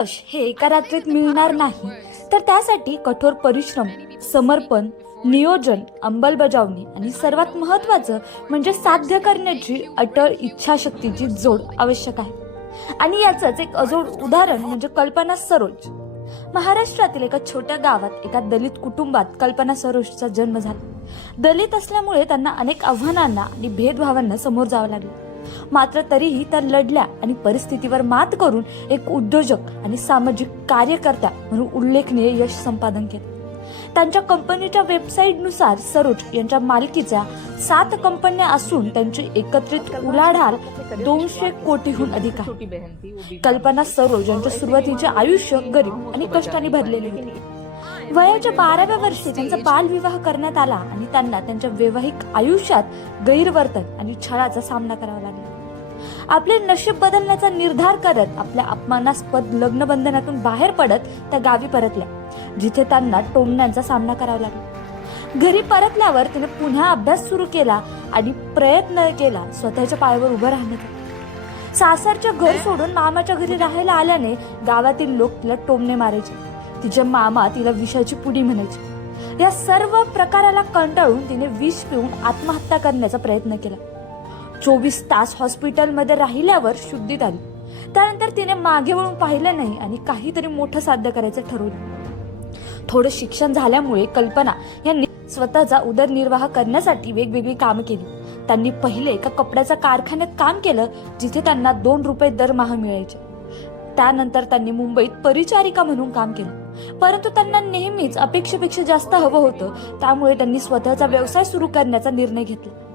यश हे एका रात्रीत मिळणार नाही. तर त्यासाठी कठोर परिश्रम समर्पण नियोजन अंमलबजावणी आणि सर्वात महत्वाचं म्हणजे साध्य करण्याची अटळ इच्छाशक्तीची जोड आवश्यक आहे. आणि याचंच एक अजोड उदाहरण म्हणजे कल्पना सरोज. महाराष्ट्रातील एका छोट्या गावात एका दलित कुटुंबात कल्पना सरोजचा जन्म झाला. दलित असल्यामुळे त्यांना अनेक आव्हानांना आणि भेदभावांना समोर जावं लागलं. मात्र तरीही त्या लढल्या आणि परिस्थितीवर मात करून एक उद्योजक आणि सामाजिक कार्यकर्ता म्हणून उल्लेखनीय यश संपादन केले. त्यांच्या कंपनीच्या वेबसाईटनुसार सरोज यांच्या मालकीच्या सात कंपन्या असून त्यांची एकत्रित उलाढाल दोनशे कोटीहून अधिक आहे. कल्पना सरोज यांच्या सुरुवातीचे आयुष्य गरीब आणि कष्टाने भरलेले होते. वयाच्या बाराव्या वर्षी त्यांचा बालविवाह करण्यात आला आणि त्यांना त्यांच्या वैवाहिक आयुष्यात गैरवर्तन आणि छळाचा सामना करावा लागला. आपले नशीब बदलण्याचा निर्धार करत आपल्या अपमानास्पद लग्न बंधनातून बाहेर पडत त्या गावी परतल्या जिथे त्यांना टोमण्यांचा सामना करावा लागला. घरी परतल्यावर तिने पुन्हा अभ्यास सुरू केला आणि प्रयत्न केला स्वतःच्या पायावर उभं राहण्याचा. सासरचं घर सोडून मामाच्या घरी राहायला आल्याने गावातील लोक तिला टोमणे मारायचे. तिचे मामा तिला विषाची पुडी म्हणायची. या सर्व प्रकाराला कंटाळून तिने विष पिऊन आत्महत्या करण्याचा प्रयत्न केला. चोवीस तास हॉस्पिटलमध्ये राहिल्यावर शुद्धीत आली. त्यानंतर तिने मागे वळून पाहिलं नाही आणि काहीतरी मोठं साध्य करायचं ठरवलं. थोडं शिक्षण झाल्यामुळे कल्पना यांनी स्वतःचा उदरनिर्वाह करण्यासाठी वेगवेगळी कामं केली. त्यांनी पहिले एका कपड्याच्या कारखान्यात काम केलं जिथे त्यांना दोन रुपये दरमहा मिळायचे. त्यानंतर त्यांनी मुंबईत परिचारिका म्हणून काम केलं. परंतु त्यांना नेहमीच अपेक्षेपेक्षा जास्त हवं होतं. त्यामुळे त्यांनी स्वतःचा व्यवसाय सुरू करण्याचा निर्णय घेतला.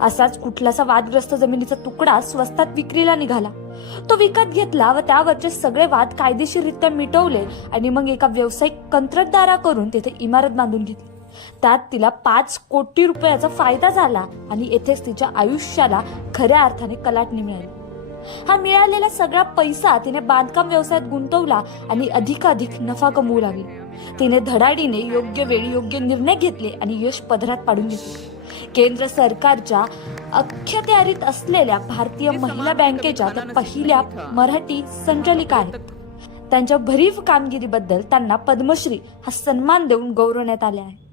असाच कुठलासा वादग्रस्त जमिनीचा तुकडा स्वस्तात विक्रीला निघाला. तो विकत घेतला व त्यावरचे सगळे वाद कायदेशीररित्या मिटवले आणि मग एका व्यावसायिक कंत्राटदाराकडून तिथे इमारत बांधून घेतली. त्यात तिला पाच कोटी रुपयाचा फायदा झाला आणि येथेच तिच्या आयुष्याला खऱ्या अर्थाने कलाटणी मिळाली. हा मिळालेला सगळा पैसा तिने बांधकाम व्यवसायात गुंतवला आणि अधिकाधिक नफा कमवू लागली. तिने धडाडीने योग्य वेळी योग्य निर्णय घेतले आणि यश पदरात पाडून घेतले. केंद्र सरकारच्या अखत्यारीत असलेल्या भारतीय महिला बँकेच्या त्या पहिल्या मराठी संचालिका आहेत. त्यांच्या भरीव कामगिरीबद्दल त्यांना पद्मश्री हा सन्मान देऊन गौरवण्यात आले आहे.